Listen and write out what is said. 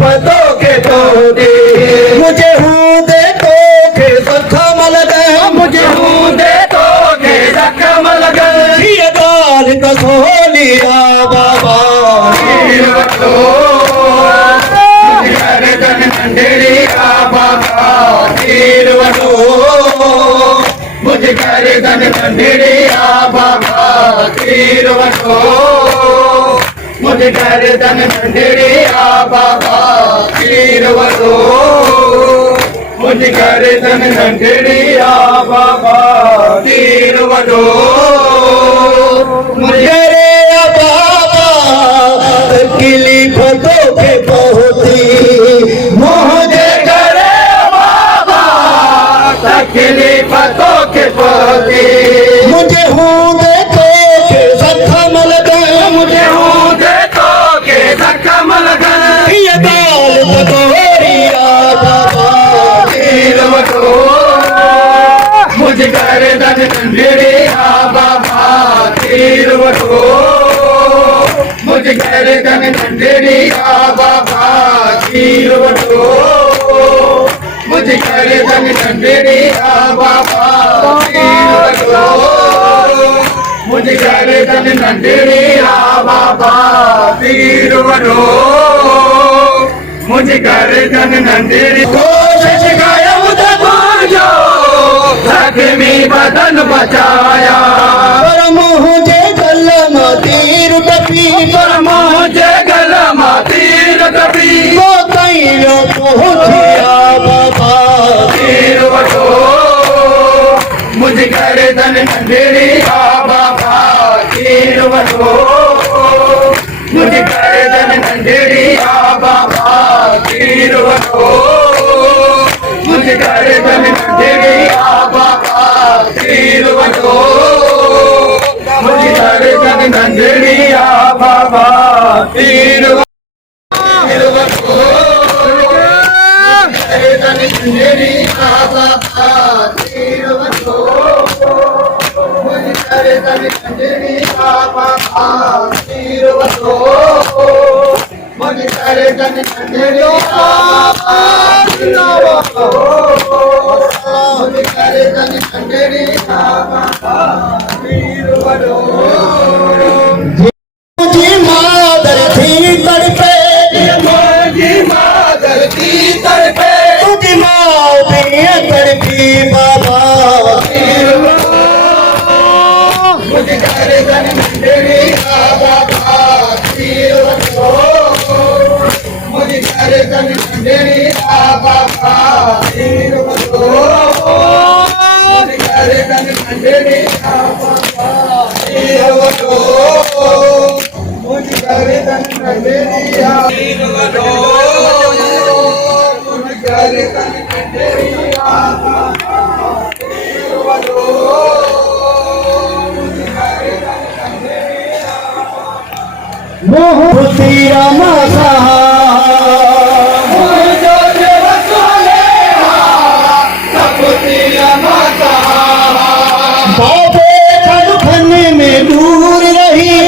पतों के तोते मुझे हूँ दे तो के जख्म लगे, मुझे हूँ दे तो के जख्म लगे। ये गाल कसोलिया बाबा तीर वटो, गर्दन नंढड़िया बाबा तीर वटो, मुझे गर्दन नंढड़िया बाबा तीर वटो, मुझे गर्दन नंढड़िया बाबा तीर वटो, मुझे गर्दन नंढड़िया बाबा तीर वटो, मुझे रे बाबा किली खतो के पहुंची, मुझे करे बाबा किली खतो के पहुंची, मुझे हूँ दे तो के जख्म लगे, मुझे हूँ दे तो के जख्म लगे। ये गाल बतोरिया बाबा तीर वटो, मुझे गर्दन नंढड़िया बाबा तीर वटो, मुझे गर्दन नंढड़िया बाबा तीर वटो, मुझे गर्दन नंढड़िया बाबा तीर वटो, मुझे गर्दन नंढड़िया बाबा तीर वटो, मुझे गर्दन नंढड़ी कोशिश गायब जो जख्मी बदन बचाया, पर मुझे गलम तीर कपी, पर मुझे गलम तीर कपी, वो कईयों पहुंचिया बाबा तीर वटो, मुझे गर्दन नंढड़िया बाबा तीर वटो, मुझे गर्दन नंढड़िया बाबा तीर वटो, मुझे गर्दन नंढड़िया बाबा तीर वटो, मुझे गर्दन नंढड़िया बाबा तीर वटो, गर्दन नंढड़िया बाबा तीर वटो, मुझे गर्दन नंढड़िया बाबा तीर वटो, मुझे गर्दन नंढड़िया बाबा तीर वटो, मुझे गर्दन नंढड़िया बाबा तीर वटो। मुझे मादर थी तड़पे, मुझे मादर थी तड़पे, तुझे माँ भी तड़पी बाबा तीर वटो, मुझे गर्दन नंढड़िया बाबा तीर वटो, मुझे गर्दन नंढड़िया बाबा तीर वटो, मुझे गर्दन नंढड़िया बाबा तीर वटो, मुझे गर्दन नंढड़िया तीर वटो, मुझे गर्दन नंढड़िया बाबा तीर वटो, मुझे गर्दन नंढड़िया मोह तेरा मासा मुझे वसले सब तेरा मासा, बाबे खन में दूर रही